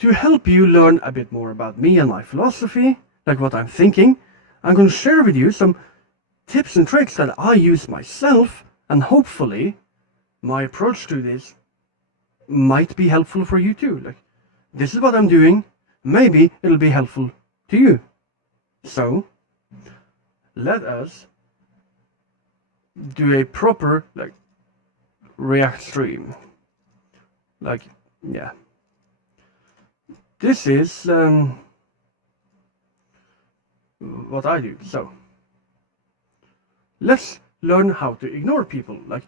to help you learn a bit more about me and my philosophy, like what I'm thinking, I'm going to share with you some tips and tricks that I use myself, and hopefully my approach to this might be helpful for you too. Like, this is what I'm doing, maybe it'll be helpful to you. So, let us do a proper, like, React stream. Like, yeah. This is what I do. So, let's learn how to ignore people. Like,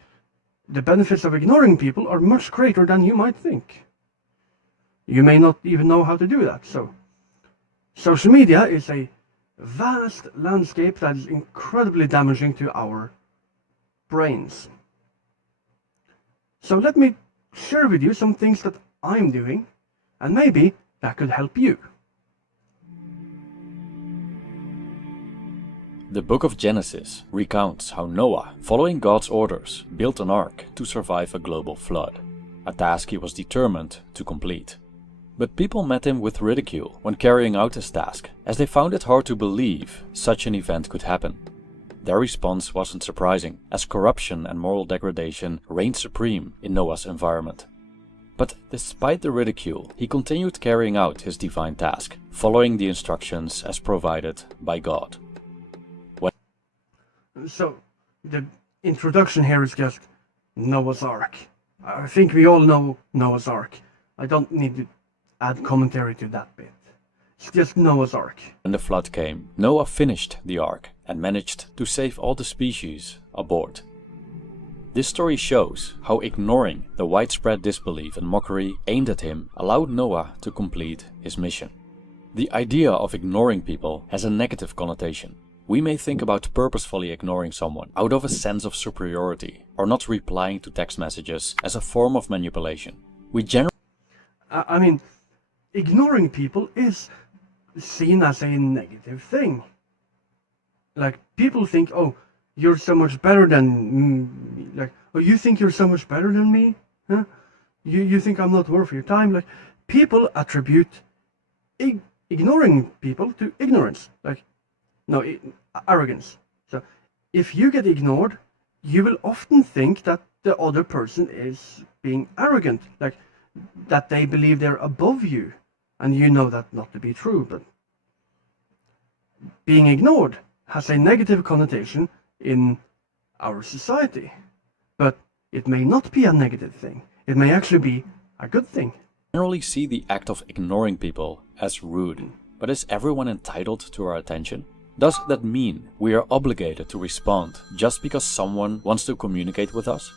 the benefits of ignoring people are much greater than you might think. You may not even know how to do that. So, social media is a vast landscape that is incredibly damaging to our brains. So let me share with you some things that I'm doing, and maybe that could help you. The book of Genesis recounts how Noah, following God's orders, built an ark to survive a global flood, a task he was determined to complete. But people met him with ridicule when carrying out his task, as they found it hard to believe such an event could happen. Their response wasn't surprising, as corruption and moral degradation reigned supreme in Noah's environment. But despite the ridicule, he continued carrying out his divine task, following the instructions as provided by God. So, the introduction here is just Noah's Ark. I think we all know Noah's Ark. I don't need to add commentary to that bit. It's just Noah's Ark. When the flood came, Noah finished the ark and managed to save all the species aboard. This story shows how ignoring the widespread disbelief and mockery aimed at him allowed Noah to complete his mission. The idea of ignoring people has a negative connotation. We may think about purposefully ignoring someone out of a sense of superiority, or not replying to text messages as a form of manipulation. We generally I mean, ignoring people is seen as a negative thing. Like, people think, oh, you're so much better than me. Like, oh, you think you're so much better than me? Huh? You think I'm not worth your time? Like, people attribute ignoring people to ignorance. Like, no, arrogance. So, if you get ignored, you will often think that the other person is being arrogant, like that they believe they're above you, and you know that not to be true. But being ignored has a negative connotation in our society, but it may not be a negative thing. It may actually be a good thing. generally see the act of ignoring people as rude. But is everyone entitled to our attention? Does that mean we are obligated to respond just because someone wants to communicate with us?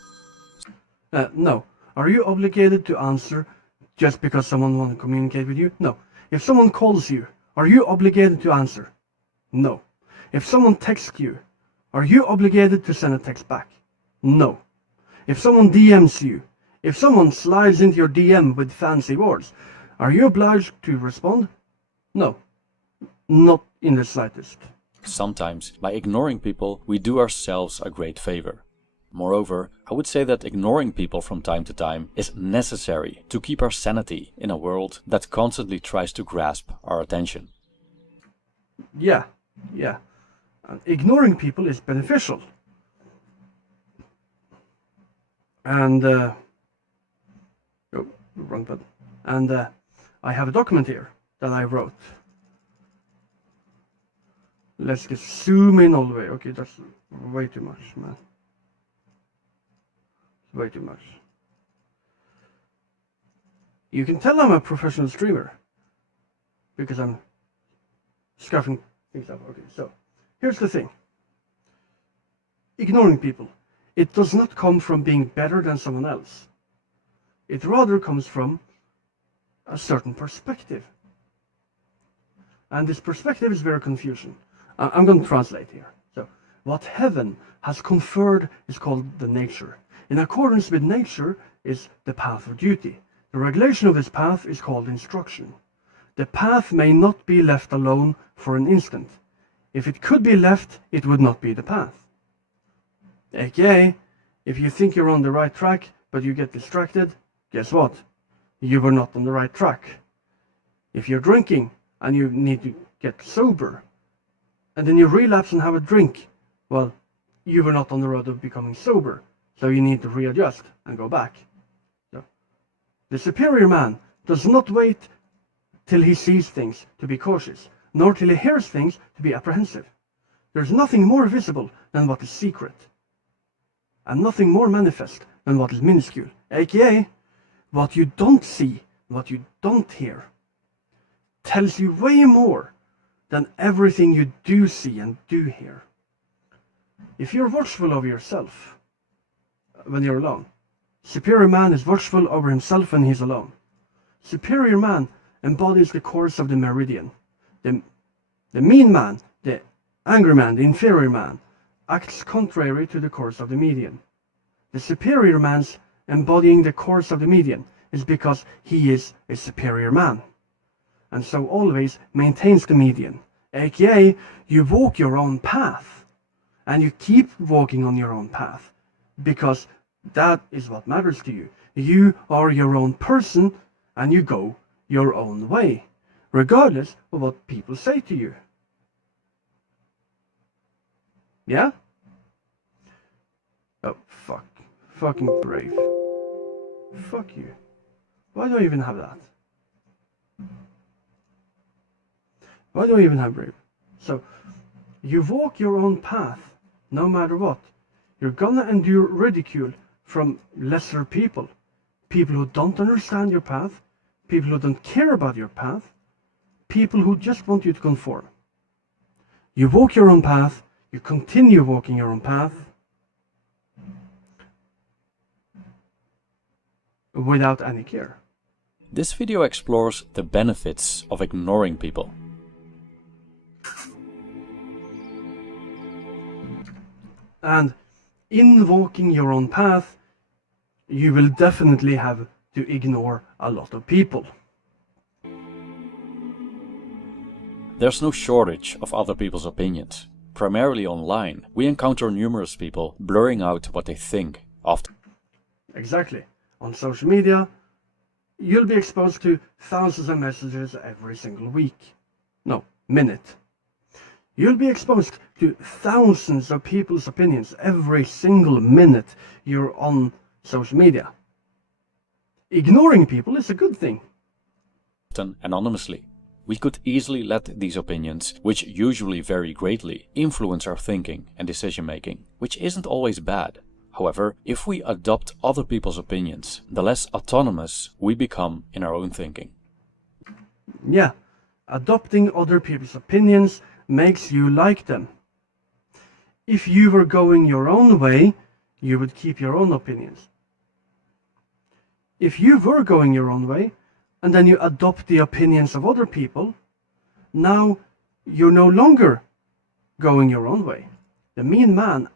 No. Are you obligated to answer just because someone wants to communicate with you? No. If someone calls you, are you obligated to answer? No. If someone texts you, are you obligated to send a text back? No. If someone DMs you, if someone slides into your DM with fancy words, are you obliged to respond? No. Not in the slightest. Sometimes, by ignoring people, we do ourselves a great favor. Moreover, I would say that ignoring people from time to time is necessary to keep our sanity in a world that constantly tries to grasp our attention. Yeah. Ignoring people is beneficial. And, oh, wrong button. And I have a document here that I wrote. Let's just zoom in all the way. Okay, that's way too much, man. Way too much. You can tell I'm a professional streamer because I'm scuffing things up. Okay, so here's the thing. Ignoring people. It does not come from being better than someone else. It rather comes from a certain perspective. And this perspective is very confusing. I'm going to translate here. So, what heaven has conferred is called the nature. In accordance with nature is the path of duty. The regulation of this path is called instruction. The path may not be left alone for an instant. If it could be left, it would not be the path. AKA, if you think you're on the right track, but you get distracted, guess what? You were not on the right track. If you're drinking and you need to get sober, and then you relapse and have a drink, well, you were not on the road of becoming sober, so you need to readjust and go back. So, the superior man does not wait till he sees things to be cautious, nor till he hears things to be apprehensive. There's nothing more visible than what is secret, and nothing more manifest than what is minuscule, aka what you don't see, what you don't hear, tells you way more than everything you do see and do hear. If you're watchful over yourself when you're alone, superior man is watchful over himself when he's alone. Superior man embodies the course of the meridian. The mean man, the angry man, the inferior man, acts contrary to the course of the median. The superior man's embodying the course of the median is because he is a superior man, and so always maintains the median, aka you walk your own path, and you keep walking on your own path, because that is what matters to you. You are your own person, and you go your own way, regardless of what people say to you. Yeah? Oh, fuck. Fucking brave. Fuck you. Why do I even have that? Why do I even have brave? So, you walk your own path, no matter what. You're gonna endure ridicule from lesser people. People who don't understand your path, people who don't care about your path, people who just want you to conform. You walk your own path, you continue walking your own path, without any care. This video explores the benefits of ignoring people. And in walking your own path, you will definitely have to ignore a lot of people. There's no shortage of other people's opinions. Primarily online, we encounter numerous people blurring out what they think, often. Exactly. On social media, you'll be exposed to thousands of messages every single week. No, minute. You'll be exposed to thousands of people's opinions every single minute you're on social media. Ignoring people is a good thing. Anonymously. We could easily let these opinions, which usually vary greatly, influence our thinking and decision making, which isn't always bad. However, if we adopt other people's opinions, the less autonomous we become in our own thinking. Yeah, adopting other people's opinions makes you like them. If you were going your own way, you would keep your own opinions. If you were going your own way, and then you adopt the opinions of other people, now you're no longer going your own way. The mean man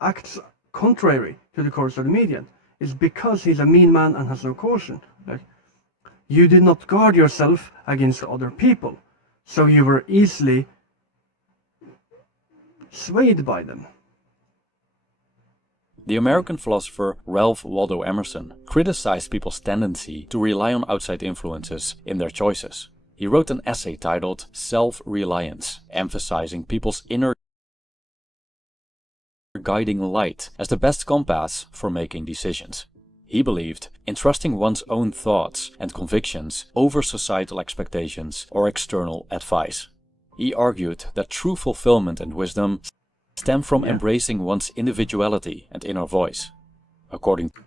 acts contrary to the course of the median is because he's a mean man and has no caution. Like, you did not guard yourself against other people, so you were easily swayed by them. The American philosopher Ralph Waldo Emerson criticized people's tendency to rely on outside influences in their choices. He wrote an essay titled Self-Reliance, emphasizing people's inner guiding light as the best compass for making decisions. He believed in trusting one's own thoughts and convictions over societal expectations or external advice. He argued that true fulfillment and wisdom stem from embracing one's individuality and inner voice. According to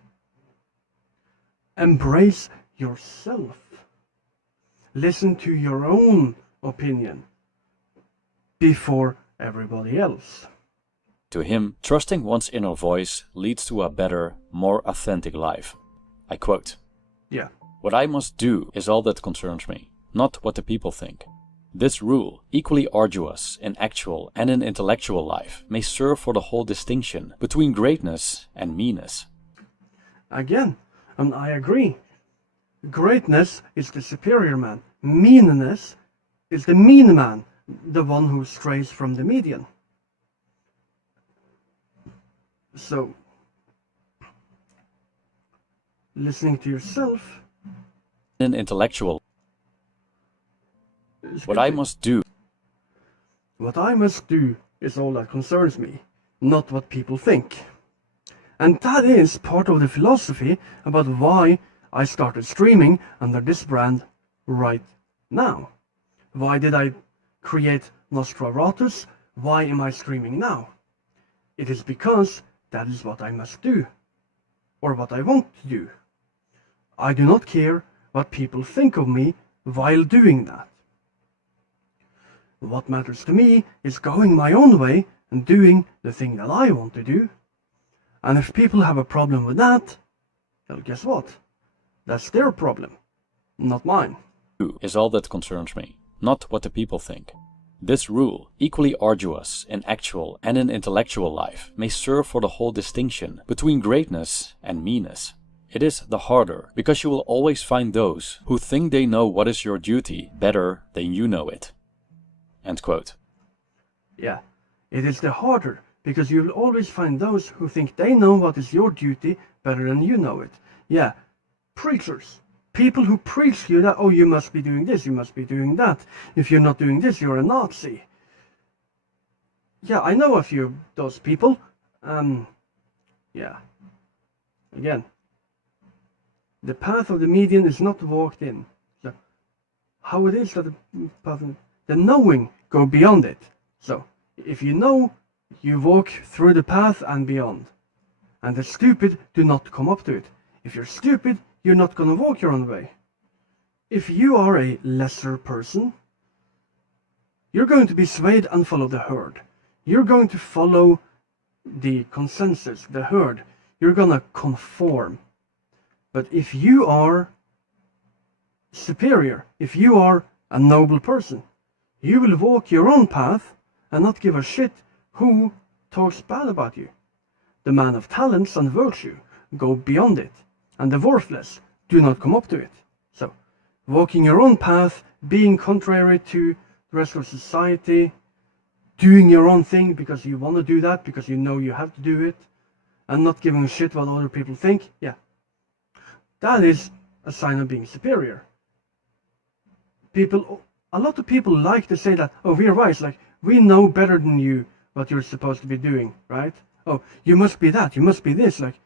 embrace yourself. Listen to your own opinion before everybody else. To him, trusting one's inner voice leads to a better, more authentic life. I quote, Yeah. "What I must do is all that concerns me, not what the people think. This rule, equally arduous in actual and in intellectual life, may serve for the whole distinction between greatness and meanness." Again, and I agree. Greatness is the superior man. Meanness is the mean man, the one who strays from the median. So, listening to yourself. In intellectual What I must do. What I must do is all that concerns me, not what people think. And that is part of the philosophy about why I started streaming under this brand right now. Why did I create Nostraratus? Why am I streaming now? It is because that is what I must do, or what I want to do. I do not care what people think of me while doing that. What matters to me is going my own way and doing the thing that I want to do. And if people have a problem with that, well, guess what? That's their problem, not mine. Is all that concerns me, not what the people think. This rule, equally arduous in actual and in intellectual life, may serve for the whole distinction between greatness and meanness. It is the harder, because you will always find those who think they know what is your duty better than you know it. End quote. Yeah, it is the harder, because you will always find those who think they know what is your duty better than you know it. Yeah, preachers. People who preach to you that, oh, you must be doing this, you must be doing that. If you're not doing this, you're a Nazi. Yeah, I know a few of those people. Yeah. Again, the path of the median is not walked in. So, how it is that the knowing go beyond it. So, if you know, you walk through the path and beyond. And the stupid do not come up to it. If you're stupid, you're not going to walk your own way. If you are a lesser person, you're going to be swayed and follow the herd. You're going to follow the consensus, the herd. You're going to conform. But if you are superior, if you are a noble person, you will walk your own path and not give a shit who talks bad about you. The man of talents and virtue go beyond it, and the worthless do not come up to it. So, walking your own path, being contrary to the rest of society, doing your own thing because you want to do that, because you know you have to do it, and not giving a shit what other people think, yeah, that is a sign of being superior. A lot of people like to say that, oh, we're wise, like, we know better than you what you're supposed to be doing, right? Oh, you must be that, you must be this, like,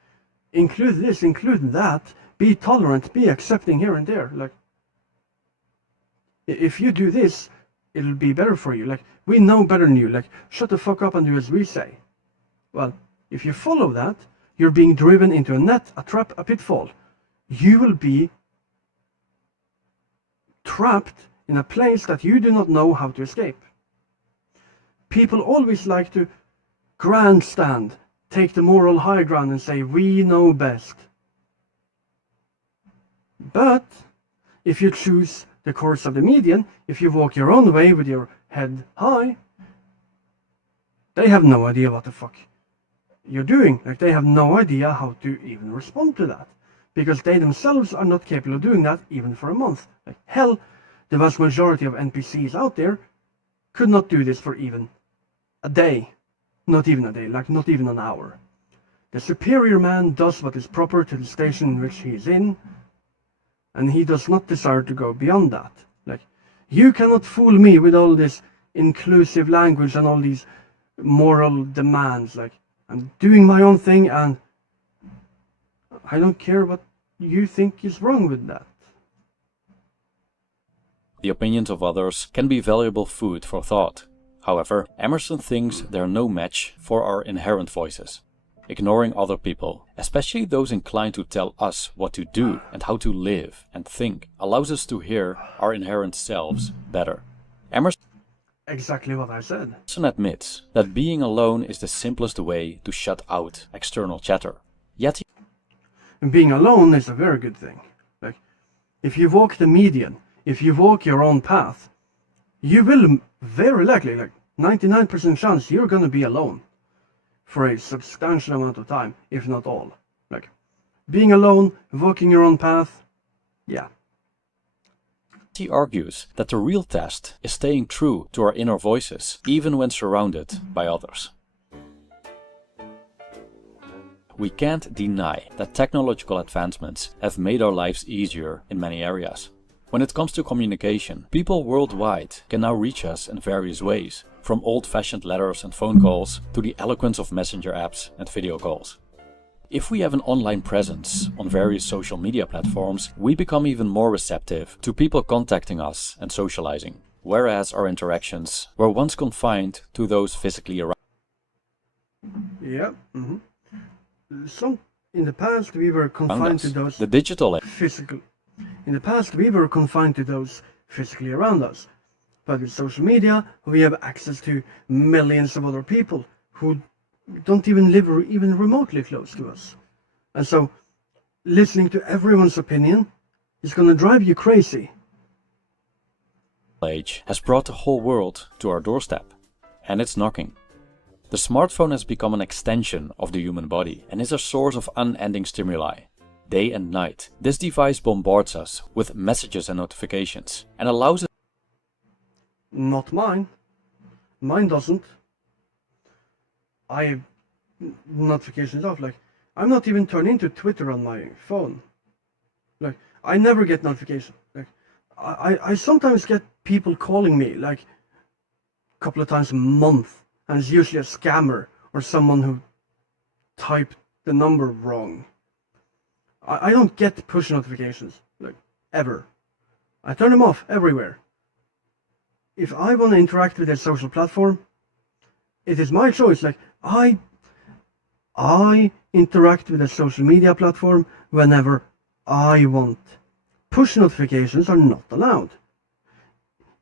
include this, include that, be tolerant, be accepting here and there, like, if you do this, it'll be better for you, like, we know better than you, like, shut the fuck up and do as we say. Well, if you follow that, you're being driven into a net, a trap, a pitfall. You will be trapped in a place that you do not know how to escape. People always like to grandstand, take the moral high ground and say, we know best. But if you choose the course of the median, if you walk your own way with your head high, they have no idea what the fuck you're doing. Like, they have no idea how to even respond to that, because they themselves are not capable of doing that even for a month. Like, hell, the vast majority of NPCs out there could not do this for even a day. Not even a day, like not even an hour. The superior man does what is proper to the station in which he is in, and he does not desire to go beyond that. Like, you cannot fool me with all this inclusive language and all these moral demands. Like, I'm doing my own thing, and I don't care what you think is wrong with that. The opinions of others can be valuable food for thought. However, Emerson thinks they're no match for our inherent voices. Ignoring other people, especially those inclined to tell us what to do and how to live and think, allows us to hear our inherent selves better. Emerson Exactly what I said. admits that being alone is the simplest way to shut out external chatter. Yet And being alone is a very good thing. Like, if you walk the median, if you walk your own path, you will very likely, like 99% chance, you're gonna be alone for a substantial amount of time, if not all. Like, being alone, walking your own path, yeah. he argues that the real test is staying true to our inner voices, even when surrounded by others. We can't deny that technological advancements have made our lives easier in many areas. When it comes to communication, people worldwide can now reach us in various ways, from old-fashioned letters and phone calls to the eloquence of messenger apps and video calls. If we have an online presence on various social media platforms, we become even more receptive to people contacting us and socializing, whereas our interactions were once confined to those physically around. Yeah. In the past we were confined to those The digital age. physical. In the past we were confined to those physically around us. But with social media, we have access to millions of other people who don't even live even remotely close to us. And so, listening to everyone's opinion is gonna drive you crazy. Age has brought the whole world to our doorstep, and it's knocking. The smartphone has become an extension of the human body and is a source of unending stimuli. Day and night, this device bombards us with messages and notifications and allows us. Not mine. Mine doesn't. I have notifications off. Like, I'm not even turning to Twitter on my phone. Like, I never get notifications. Like, I sometimes get people calling me like a couple of times a month, and it's usually a scammer or someone who typed the number wrong. I don't get push notifications, like, ever. I turn them off everywhere. If I want to interact with a social platform, it is my choice. Like, I interact with a social media platform whenever I want. Push notifications are not allowed.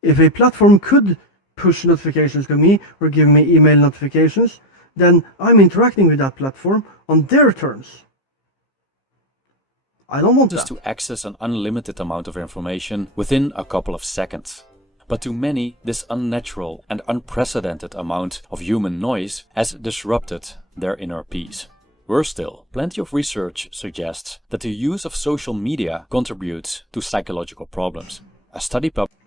If a platform could push notifications to me or give me email notifications, then I'm interacting with that platform on their terms. I don't want that. To access an unlimited amount of information within a couple of seconds. But to many, this unnatural and unprecedented amount of human noise has disrupted their inner peace. Worse still, plenty of research suggests that the use of social media contributes to psychological problems. A study published.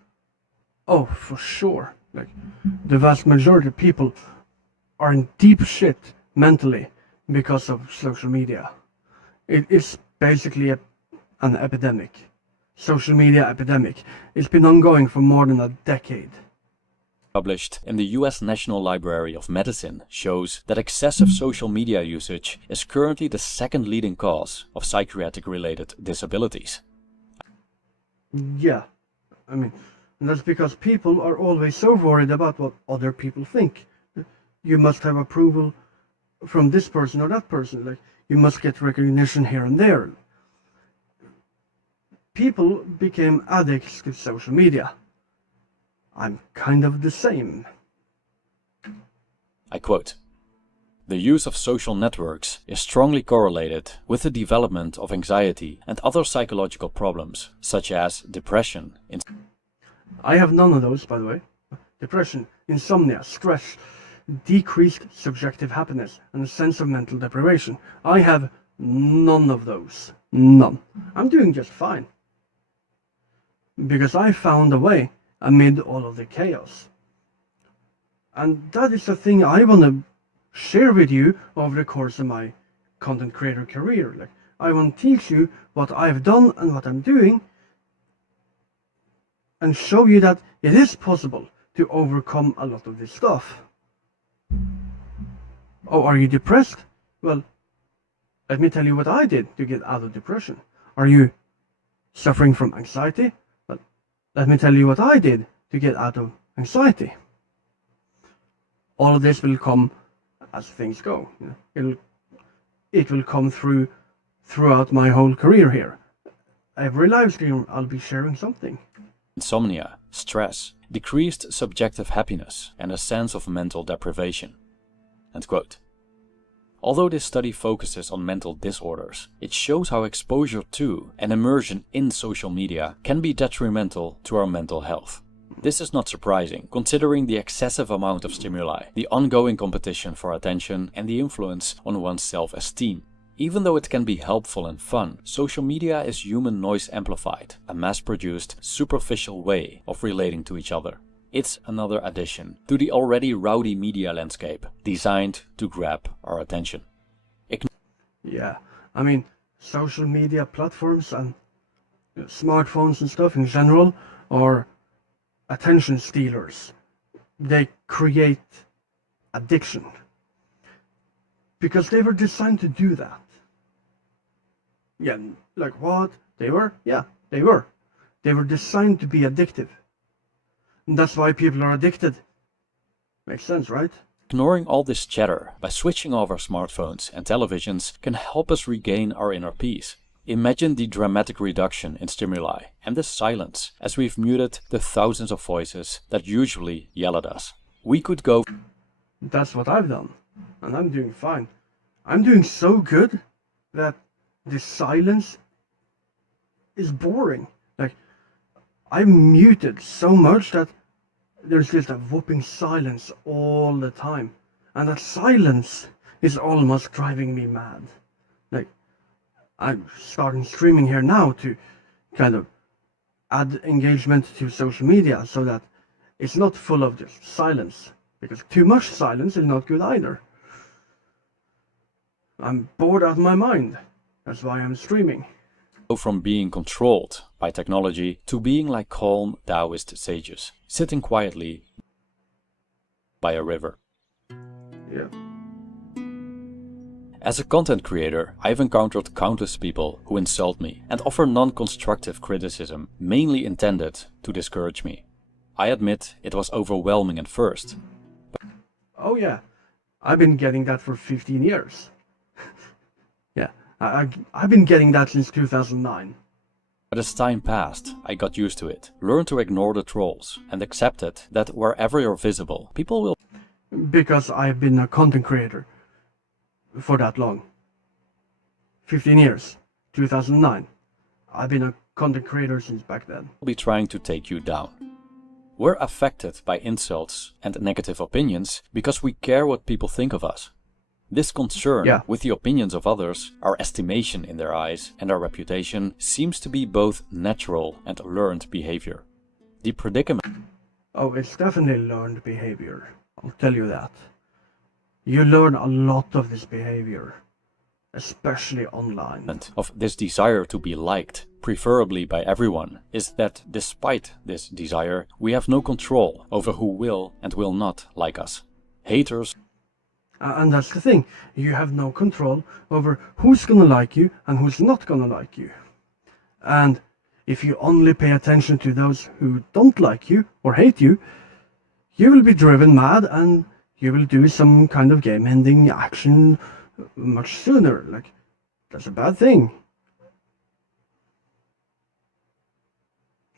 Oh, for sure. Like, the vast majority of people are in deep shit mentally because of social media. It's basically an epidemic. Social media epidemic. It's been ongoing for more than a decade. Published in the US National Library of Medicine shows that excessive social media usage is currently the second leading cause of psychiatric-related disabilities. Yeah, I mean, that's because people are always so worried about what other people think. You must have approval from this person or that person. Like, you must get recognition here and there. People became addicts to social media. I'm kind of the same. I quote, "The use of social networks is strongly correlated with the development of anxiety and other psychological problems, such as depression." I have none of those, by the way. Depression, insomnia, stress, decreased subjective happiness, and a sense of mental deprivation. I have none of those. None. I'm doing just fine. Because I found a way amid all of the chaos. And that is the thing I want to share with you over the course of my content creator career. Like, I want to teach you what I've done and what I'm doing, and show you that it is possible to overcome a lot of this stuff. Oh, are you depressed? Well, let me tell you what I did to get out of depression. Are you suffering from anxiety? Well, let me tell you what I did to get out of anxiety. All of this will come as things go. It will come throughout my whole career here. Every live stream I'll be sharing something. Insomnia, stress, decreased subjective happiness, and a sense of mental deprivation. End quote. Although this study focuses on mental disorders, it shows how exposure to and immersion in social media can be detrimental to our mental health. This is not surprising, considering the excessive amount of stimuli, the ongoing competition for attention, and the influence on one's self-esteem. Even though it can be helpful and fun, social media is human noise amplified, a mass-produced, superficial way of relating to each other. It's another addition to the already rowdy media landscape, designed to grab our attention. Yeah, I mean, social media platforms and smartphones and stuff in general are attention stealers. They create addiction because they were designed to do that. Yeah, like what? They were? Yeah, they were. They were designed to be addictive. And that's why people are addicted. Makes sense, right? Ignoring all this chatter by switching off our smartphones and televisions can help us regain our inner peace. Imagine the dramatic reduction in stimuli and the silence as we've muted the thousands of voices that usually yell at us. We could go... That's what I've done, and I'm doing fine. I'm doing so good that the silence is boring. Like, I'm muted so much that there's just a whooping silence all the time. And that silence is almost driving me mad. Like, I'm starting streaming here now to kind of add engagement to social media so that it's not full of just silence. Because too much silence is not good either. I'm bored out of my mind. That's why I'm streaming. From being controlled by technology to being like calm Taoist sages, sitting quietly by a river. Yeah. As a content creator, I've encountered countless people who insult me and offer non-constructive criticism, mainly intended to discourage me. I admit it was overwhelming at first. Oh yeah, I've been getting that for 15 years. Yeah, I've been getting that since 2009. But as time passed, I got used to it, learned to ignore the trolls, and accepted that wherever you're visible, people will... Because I've been a content creator for that long. 15 years, 2009. I've been a content creator since back then. ...be trying to take you down. We're affected by insults and negative opinions because we care what people think of us. This concern with the opinions of others, our estimation in their eyes, and our reputation seems to be both natural and learned behavior. The predicament... Oh, it's definitely learned behavior. I'll tell you that. You learn a lot of this behavior, especially online. ...of this desire to be liked, preferably by everyone, is that despite this desire, we have no control over who will and will not like us. Haters... And that's the thing, you have no control over who's gonna like you and who's not gonna like you. And if you only pay attention to those who don't like you or hate you, you will be driven mad and you will do some kind of game-ending action much sooner. Like, that's a bad thing.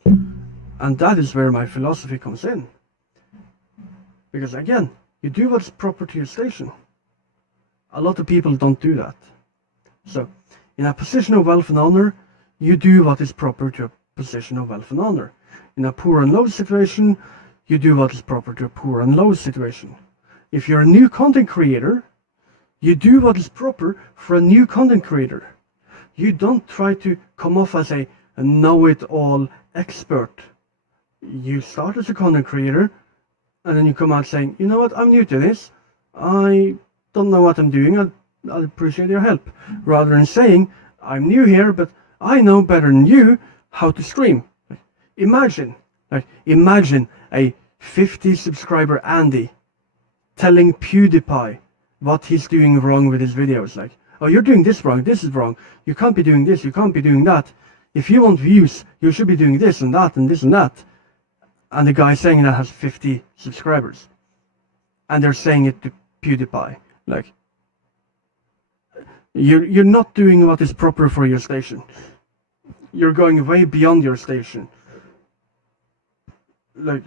And that is where my philosophy comes in. Because again, you do what's proper to your station. A lot of people don't do that. So, in a position of wealth and honor, you do what is proper to a position of wealth and honor. In a poor and low situation, you do what is proper to a poor and low situation. If you're a new content creator, you do what is proper for a new content creator. You don't try to come off as a know-it-all expert. You start as a content creator, and then you come out saying, you know what, I'm new to this. I don't know what I'm doing. I'd appreciate your help. Rather than saying, I'm new here, but I know better than you how to stream. Imagine a 50 subscriber Andy telling PewDiePie what he's doing wrong with his videos. Like, oh, you're doing this wrong, this is wrong. You can't be doing this, you can't be doing that. If you want views, you should be doing this and that and this and that. And the guy saying that has 50 subscribers. And they're saying it to PewDiePie. Like, you're not doing what is proper for your station. You're going way beyond your station. Like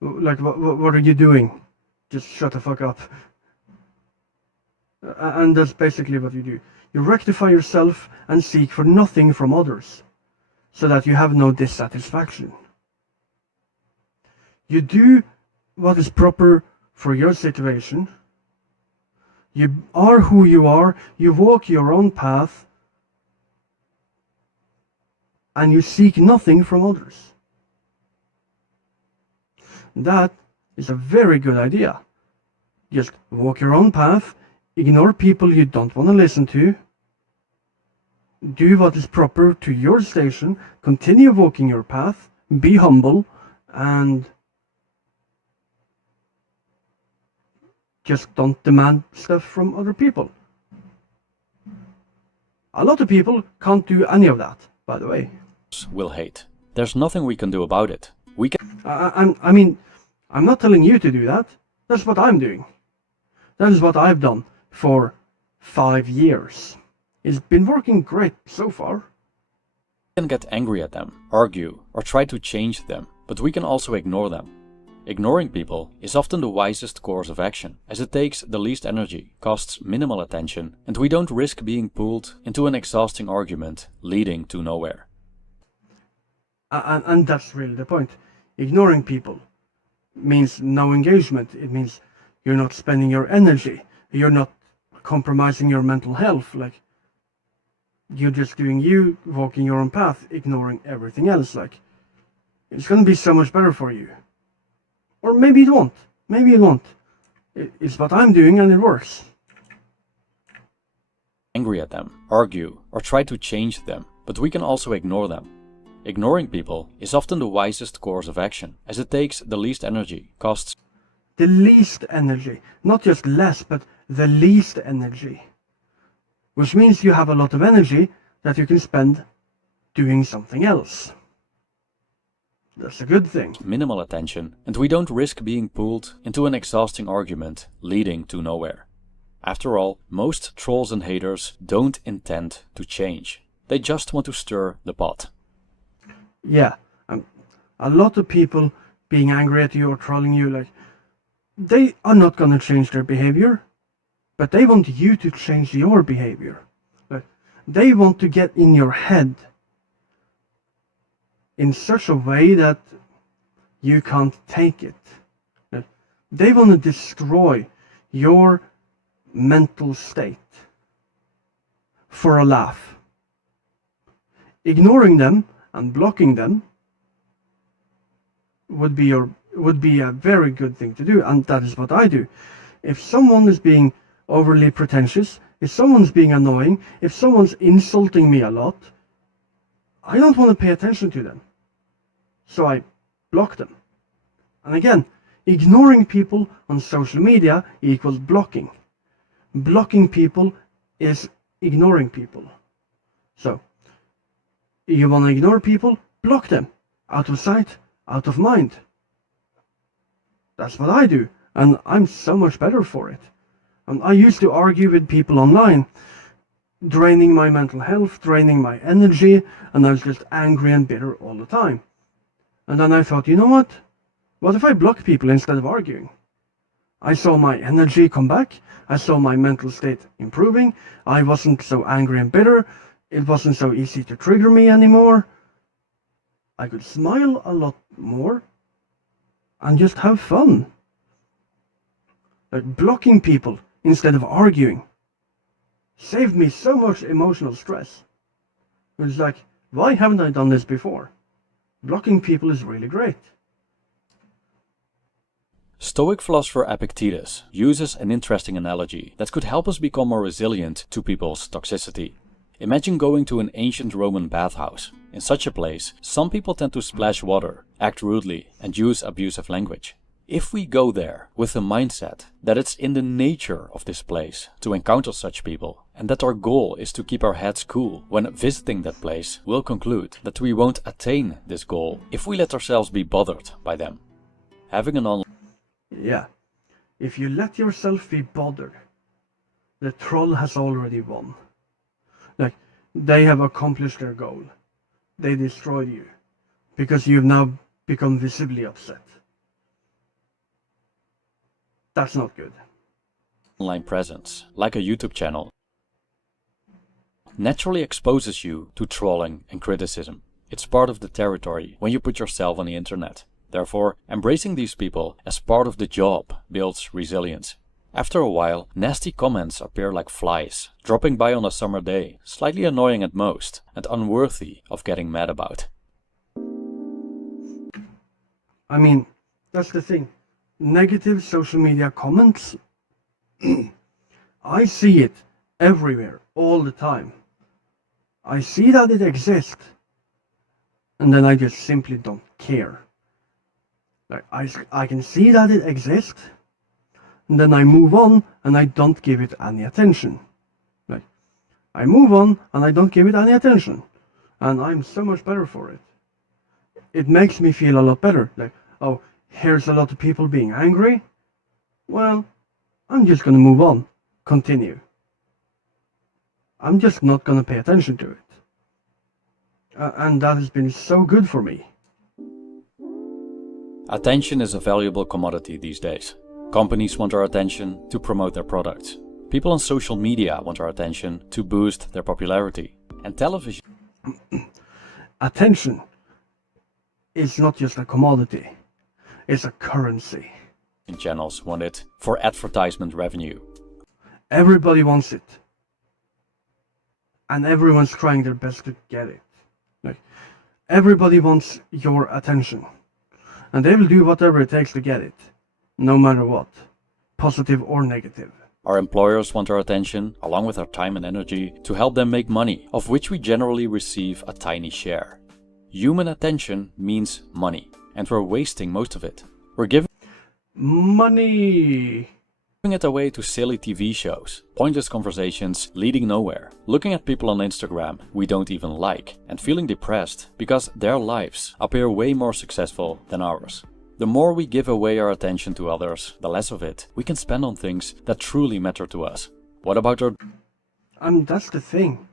what are you doing? Just shut the fuck up. And that's basically what you do. You rectify yourself and seek for nothing from others, so that you have no dissatisfaction. You do what is proper for your situation. You are who you are, you walk your own path, and you seek nothing from others. That is a very good idea. Just walk your own path, ignore people you don't want to listen to, Do what is proper to your station, continue walking your path, be humble, and just don't demand stuff from other people. A lot of people can't do any of that, by the way. Will hate. There's nothing we can do about it. We can I mean, I'm not telling you to do that. That's what I'm doing. That is what I've done for 5 years. It's been working great so far. get angry at them, argue, or try to change them, but we can also ignore them. Ignoring people is often the wisest course of action, as it takes the least energy, costs minimal attention, and we don't risk being pulled into an exhausting argument leading to nowhere. And that's really the point. Ignoring people means no engagement. It means you're not spending your energy. You're not compromising your mental health. Like, you're just doing you, walking your own path, ignoring everything else. Like, it's gonna be so much better for you. Or maybe it won't. Maybe it won't. It's what I'm doing and it works. Angry at them, argue, or try to change them, but we can also ignore them. Ignoring people is often the wisest course of action, as it takes the least energy, costs The least energy. Not just less, but the least energy. Which means you have a lot of energy that you can spend doing something else. That's a good thing. minimal attention, and we don't risk being pulled into an exhausting argument leading to nowhere. After all, most trolls and haters don't intend to change. They just want to stir the pot. Yeah, a lot of people being angry at you or trolling you, like, they are not gonna change their behavior, but they want you to change your behavior. Like, they want to get in your head in such a way that you can't take it. Like, they want to destroy your mental state for a laugh. Ignoring them and blocking them would be a very good thing to do, and that is what I do. If someone is being overly pretentious, if someone's being annoying, if someone's insulting me a lot, I don't want to pay attention to them. So I block them. And again, ignoring people on social media equals blocking. Blocking people is ignoring people. So, you want to ignore people? Block them. Out of sight, out of mind. That's what I do, and I'm so much better for it. And I used to argue with people online, draining my mental health, draining my energy, and I was just angry and bitter all the time. And then I thought, you know what? What if I block people instead of arguing? I saw my energy come back, I saw my mental state improving, I wasn't so angry and bitter, it wasn't so easy to trigger me anymore. I could smile a lot more and just have fun. Like, blocking people instead of arguing saved me so much emotional stress. It was like, why haven't I done this before? Blocking people is really great. Stoic philosopher Epictetus uses an interesting analogy that could help us become more resilient to people's toxicity. Imagine going to an ancient Roman bathhouse. In such a place, some people tend to splash water, act rudely, and use abusive language. If we go there with the mindset that it's in the nature of this place to encounter such people, and that our goal is to keep our heads cool when visiting that place, we'll conclude that we won't attain this goal if we let ourselves be bothered by them. Having an online Yeah. If you let yourself be bothered, the troll has already won. Like, they have accomplished their goal. They destroyed you because you've now become visibly upset. That's not good. online presence, like a YouTube channel, naturally exposes you to trolling and criticism. It's part of the territory when you put yourself on the internet. Therefore, embracing these people as part of the job builds resilience. After a while, nasty comments appear like flies, dropping by on a summer day, slightly annoying at most, and unworthy of getting mad about. I mean, that's the thing. Negative social media comments, I see it everywhere, all the time. I see that it exists, and then I just simply don't care. Like I can see that it exists, and then I move on and I don't give it any attention. Like I move on and I don't give it any attention, and I'm so much better for it. It makes me feel a lot better. Like, oh, here's a lot of people being angry. Well, I'm just gonna move on, continue. I'm just not gonna pay attention to it. And that has been so good for me. Attention is a valuable commodity these days. Companies want our attention to promote their products. People on social media want our attention to boost their popularity. And television Attention is not just a commodity, it's a currency. channels want it for advertisement revenue. Everybody wants it. And everyone's trying their best to get it. Like, everybody wants your attention. And they will do whatever it takes to get it, no matter what, positive or negative. Our employers want our attention, along with our time and energy, to help them make money, of which we generally receive a tiny share. Human attention means money, and we're wasting most of it. We're giving Money! it away to silly TV shows, pointless conversations leading nowhere, looking at people on Instagram we don't even like, and feeling depressed because their lives appear way more successful than ours. The more we give away our attention to others, the less of it we can spend on things that truly matter to us. What about our... And that's the thing.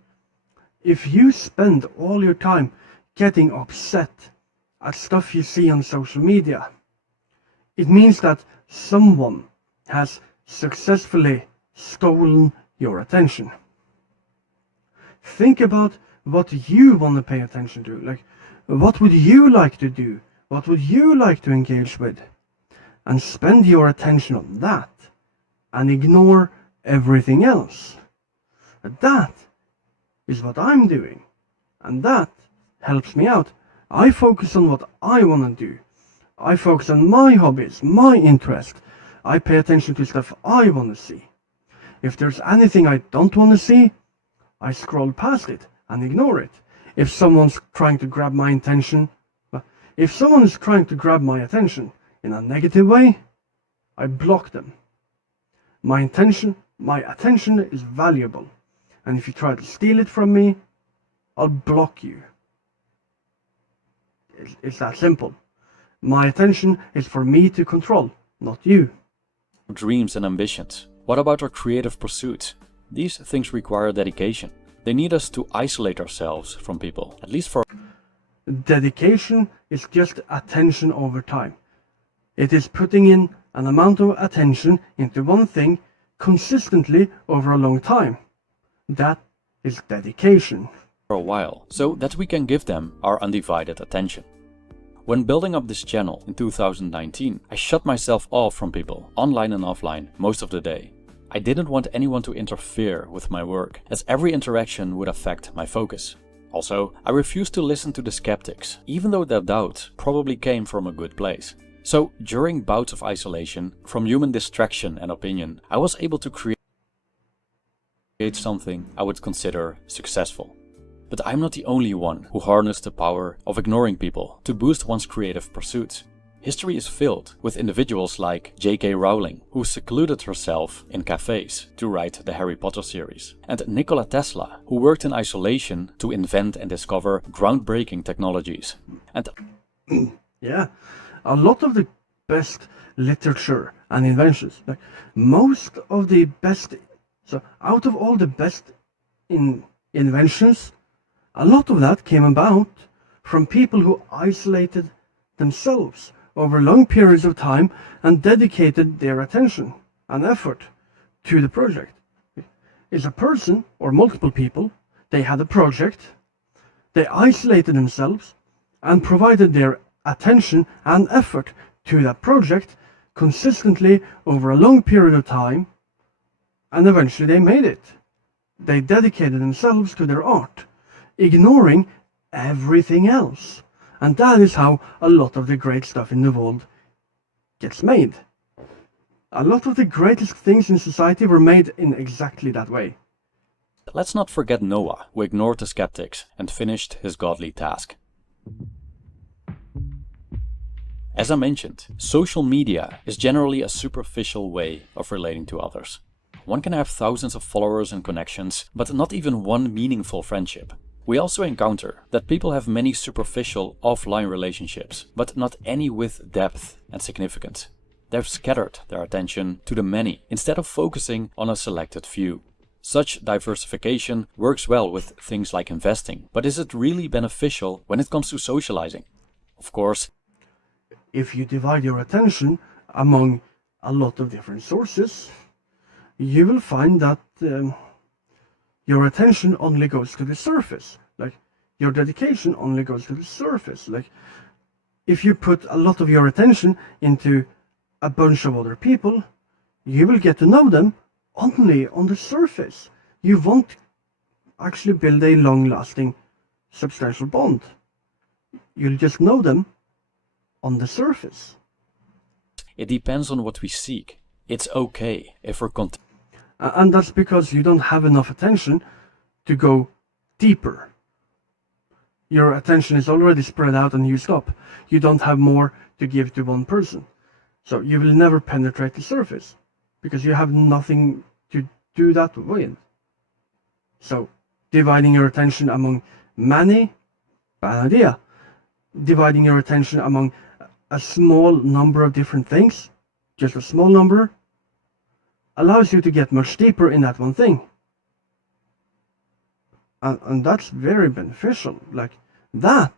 If you spend all your time getting upset at stuff you see on social media, it means that someone has successfully stolen your attention. Think about what you want to pay attention to. Like, what would you like to do? What would you like to engage with? And spend your attention on that and ignore everything else. That is what I'm doing, and that helps me out. I focus on what I want to do. I focus on my hobbies, my interest. I pay attention to stuff I want to see. If there's anything I don't want to see, I scroll past it and ignore it. If someone's trying to grab my attention, if someone is trying to grab my attention in a negative way, I block them. My attention is valuable, and if you try to steal it from me, I'll block you. It's that simple. My attention is for me to control, not you. dreams and ambitions? What about our creative pursuits? These things require dedication. They need us to isolate ourselves from people, at least for... Dedication is just attention over time. It is putting in an amount of attention into one thing consistently over a long time. That is dedication. For a while, so that we can give them our undivided attention. When building up this channel in 2019, I shut myself off from people, online and offline, most of the day. I didn't want anyone to interfere with my work, as every interaction would affect my focus. Also, I refused to listen to the skeptics, even though their doubt probably came from a good place. So, during bouts of isolation, from human distraction and opinion, I was able to create something I would consider successful. But I'm not the only one who harnessed the power of ignoring people to boost one's creative pursuits. History is filled with individuals like J.K. Rowling, who secluded herself in cafes to write the Harry Potter series, and Nikola Tesla, who worked in isolation to invent and discover groundbreaking technologies. And Yeah, a lot of the best literature and inventions, like most of the best, so out of all the best inventions, a lot of that came about from people who isolated themselves over long periods of time and dedicated their attention and effort to the project. It's a person or multiple people, they had a project, they isolated themselves and provided their attention and effort to that project consistently over a long period of time, and eventually they made it. They dedicated themselves to their art, ignoring everything else. And that is how a lot of the great stuff in the world gets made. A lot of the greatest things in society were made in exactly that way. Let's not forget Noah, who ignored the skeptics and finished his godly task. As I mentioned, social media is generally a superficial way of relating to others. One can have thousands of followers and connections, but not even one meaningful friendship. We also encounter that people have many superficial offline relationships, but not any with depth and significance. They've scattered their attention to the many instead of focusing on a selected few. Such diversification works well with things like investing, but is it really beneficial when it comes to socializing? Of course, if you divide your attention among a lot of different sources, you will find that your attention only goes to the surface. Like, your dedication only goes to the surface. Like, if you put a lot of your attention into a bunch of other people, you will get to know them only on the surface. You won't actually build a long-lasting, substantial bond. You'll just know them on the surface. it depends on what we seek. It's okay if we're And that's because you don't have enough attention to go deeper. Your attention is already spread out and used up. You don't have more to give to one person. So you will never penetrate the surface because you have nothing to do that with. So dividing your attention among many, bad idea. Dividing your attention among a small number of different things, just a small number, allows you to get much deeper in that one thing. And that's very beneficial. Like, that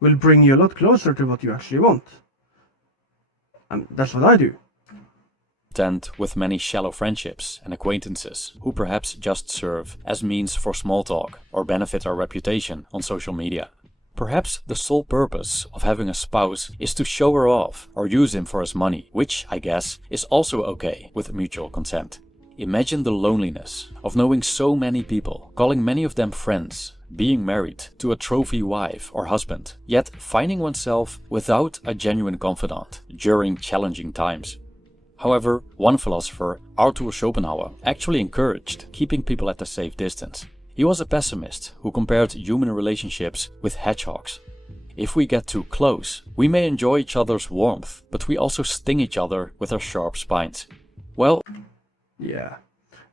will bring you a lot closer to what you actually want. And that's what I do. content with many shallow friendships and acquaintances who perhaps just serve as means for small talk or benefit our reputation on social media. Perhaps the sole purpose of having a spouse is to show her off or use him for his money, which, I guess, is also okay with mutual consent. Imagine the loneliness of knowing so many people, calling many of them friends, being married to a trophy wife or husband, yet finding oneself without a genuine confidant during challenging times. However, one philosopher, Arthur Schopenhauer, actually encouraged keeping people at a safe distance. He was a pessimist who compared human relationships with hedgehogs. If we get too close, we may enjoy each other's warmth, but we also sting each other with our sharp spines. Well, Yeah,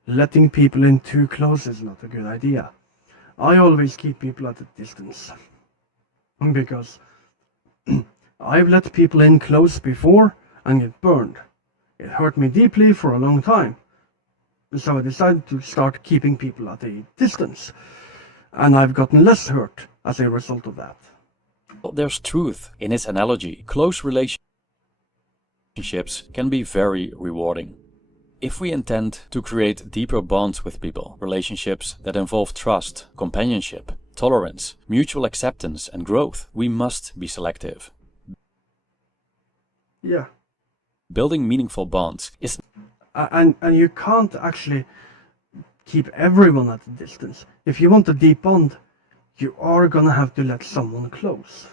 letting people in too close is not a good idea. I always keep people at a distance. Because I've let people in close before and get burned. It hurt me deeply for a long time. So I decided to start keeping people at a distance. And I've gotten less hurt as a result of that. there's truth in his analogy. Close relationships can be very rewarding. If we intend to create deeper bonds with people, relationships that involve trust, companionship, tolerance, mutual acceptance and growth, we must be selective. Yeah. Building meaningful bonds is And you can't actually keep everyone at a distance. If you want a deep bond, you are gonna have to let someone close.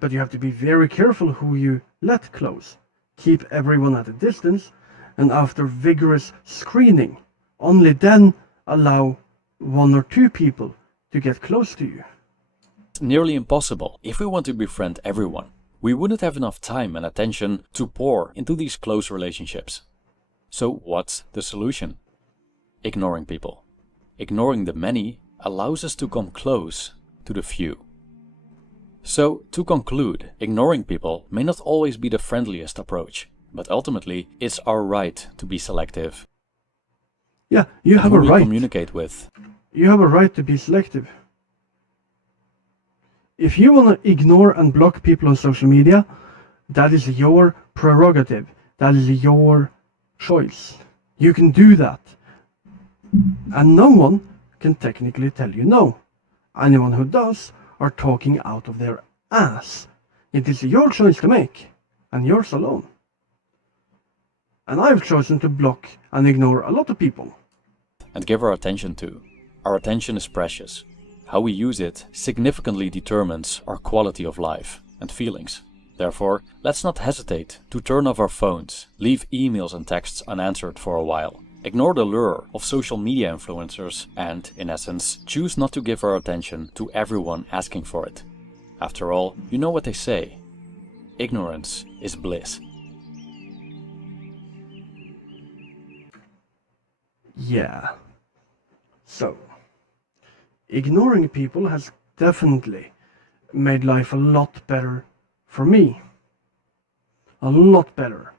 But you have to be very careful who you let close. Keep everyone at a distance, and after vigorous screening, only then allow one or two people to get close to you. nearly impossible. If we want to befriend everyone, we wouldn't have enough time and attention to pour into these close relationships. So what's the solution? Ignoring people. Ignoring the many allows us to come close to the few. So, to conclude, ignoring people may not always be the friendliest approach, but ultimately it's our right to be selective. Yeah, you have Who a we right. communicate with. You have a right to be selective. If you want to ignore and block people on social media, that is your prerogative. That is your choice. You can do that. And no one can technically tell you no. Anyone who does are talking out of their ass. It is your choice to make, and yours alone. And I've chosen to block and ignore a lot of people. And give our attention to. Our attention is precious. How we use it significantly determines our quality of life and feelings. Therefore, let's not hesitate to turn off our phones, leave emails and texts unanswered for a while, ignore the lure of social media influencers and, in essence, choose not to give our attention to everyone asking for it. After all, you know what they say. Ignorance is bliss. Yeah. So, ignoring people has definitely made life a lot better for me. A lot better.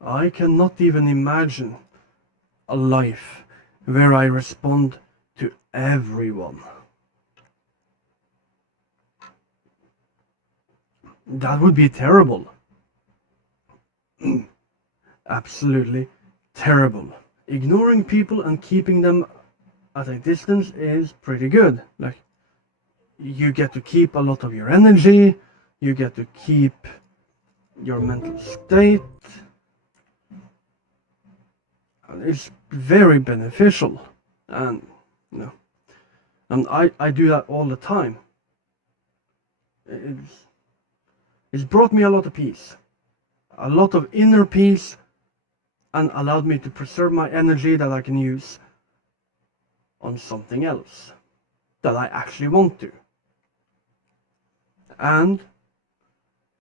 I cannot even imagine a life where I respond to everyone. That would be terrible. Absolutely terrible. Ignoring people and keeping them at a distance is pretty good. Like, you get to keep a lot of your energy, you get to keep your mental state, and it's very beneficial. And you know, and I do that all the time. It's brought me a lot of peace, a lot of inner peace, and allowed me to preserve my energy that I can use on something else that I actually want to. And